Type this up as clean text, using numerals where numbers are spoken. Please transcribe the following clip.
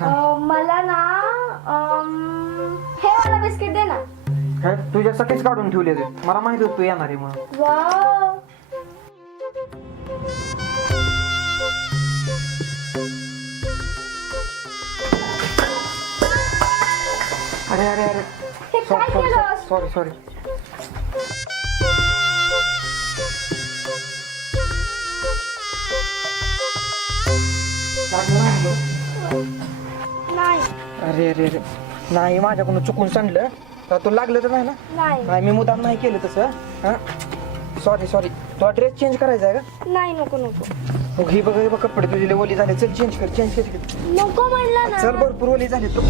मला ना हे वाला बिस्किट दे ना. काय तुझ्यासाठीच काढून ठेवले ते, मला माहित होत तू येणार आहे म्हणून. वाव. अरे अरे अरे हे काय केलंस? Sorry sorry. नाही अरे अरे अरे नाही, माझ्याकडून चुकून सांडलं तर तू लागलं तर नाही ना? नाही नाही, मी मुद्दाम नाही केलं तसं. हा सॉरी सॉरी. तुला ड्रेस चेंज करायचा आहे का? नाही नको नको मग ही बघ कपडे तुझे ओली झाले. चल चेंज कर चेंज कर. नको म्हणलं ना. चल भरपूर ओली झाली तू.